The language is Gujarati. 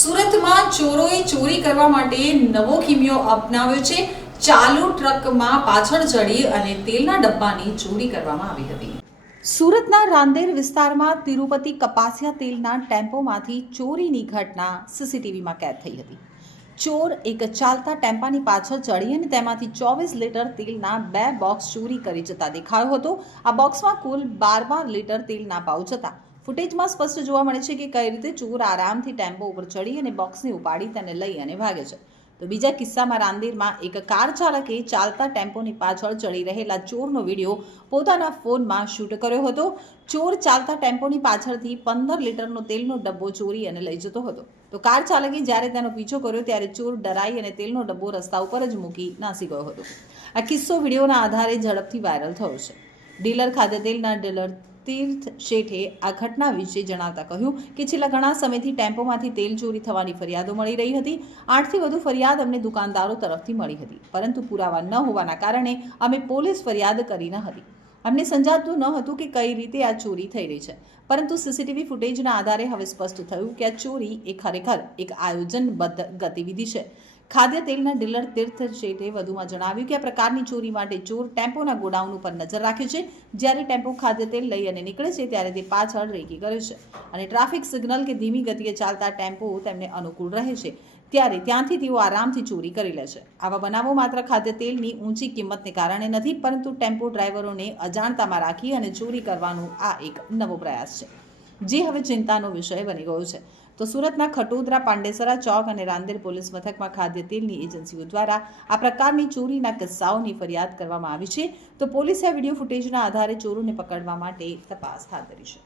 સુરતમાં ચોરોએ ચોરી કરવા માટે નવો કિમિયો અપનાવ્યો છે। ચાલુ ટ્રકમાં પાછળ ચડી અને તેલના ડબ્બાની ચોરી કરવામાં આવી હતી। સુરતના રાંદેર વિસ્તારમાં તિરુપતિ કપાસિયા તેલના ટેમ્પોમાંથી ચોરીની ઘટના સીસીટીવીમાં કેદ થઈ હતી। ચોર એક ચાલતા ટેમ્પાની પાછળ ચડી અને તેમાંથી 24 લીટર તેલના 2 બોક્સ ચોરી કરી જતા દેખાયો હતો। આ બોક્સમાં કુલ 12 લીટર તેલના પાઉચ હતા। ફૂટેજમાં સ્પષ્ટ જોવા મળે છે કે કઈ રીતે ચોર આરામથી ટેમ્પો ઉપર ચડી અને બોક્સને ઉપાડી તેને લઈ અને ભાગે છે। તો બીજા કિસ્સામાં રાંદેરમાં એક કાર ચાલકે ચાલતા ટેમ્પોની પાછળ ચડી રહેલા ચોરનો વિડીયો પોતાના ફોનમાં શૂટ કર્યો હતો। ચોર ચાલતા ટેમ્પોની પાછળથી 15 લીટરનો તેલનો ડબ્બો ચોરી અને લઈ જતો હતો। તો કાર ચાલકે જ્યારે તેનો પીછો કર્યો ત્યારે ચોર ડરાઈ અને તેલનો ડબ્બો રસ્તા ઉપર જ મૂકી નાસી ગયો હતો। આ કિસ્સો વિડીયોના આધારે ઝડપથી વાયરલ થયો છે। ડીલર ખાદ્ય તેલના ડીલર તીર્થ શેઠે આ ઘટના વિશે જણાવતા કહ્યું કે છેલ્લા ઘણા સમયથી ટેમ્પોમાંથી તેલ ચોરી થવાની ફરિયાદો મળી રહી હતી। 8થી વધુ ફરિયાદ અમને દુકાનદારો તરફથી મળી હતી, પરંતુ પુરાવા ન હોવાના કારણે અમે પોલીસ ફરિયાદ કરી ન હતી। અમને સમજાતું ન હતું કે કઈ રીતે આ ચોરી થઈ રહી છે, પરંતુ સીસીટીવી ફૂટેજના આધારે હવે સ્પષ્ટ થયું કે આ ચોરી એ ખરેખર એક આયોજનબદ્ધ ગતિવિધિ છે। ખાદ્ય તેલના ડીલર તીર્થ શેઠે વધુમાં જણાવ્યું કે આ પ્રકારની ચોરી માટે ચોર ટેમ્પોના ગોડાઉન ઉપર નજર રાખે છે। જ્યારે ટેમ્પો ખાદ્ય તેલ લઈ અને નીકળે છે ત્યારે તે પાછળ રેકી કરે છે અને ટ્રાફિક સિગ્નલ કે ધીમી ગતિએ ચાલતા ટેમ્પો તેમને અનુકૂળ રહે છે ત્યારે ત્યાંથી તેઓ આરામથી ચોરી કરી લે છે। આવા બનાવો માત્ર ખાદ્ય તેલની ઊંચી કિંમતને કારણે નથી, પરંતુ ટેમ્પો ડ્રાઈવરોને અજાણતામાં રાખી અને ચોરી કરવાનો આ એક નવો પ્રયાસ છે, જે હવે ચિંતાનો વિષય બની ગયો છે। તો સુરતના ખટોદરા, પાંડેસરા ચોક અને રાંદેર પોલીસ મથકમાં ખાદ્ય તેલની એજન્સીઓ દ્વારા આ પ્રકારની ચોરીના કિસ્સાઓની ફરિયાદ કરવામાં આવી છે। તો પોલીસે આ વિડીયો ફૂટેજના આધારે ચોરોને પકડવા માટે તપાસ હાથ ધરી છે।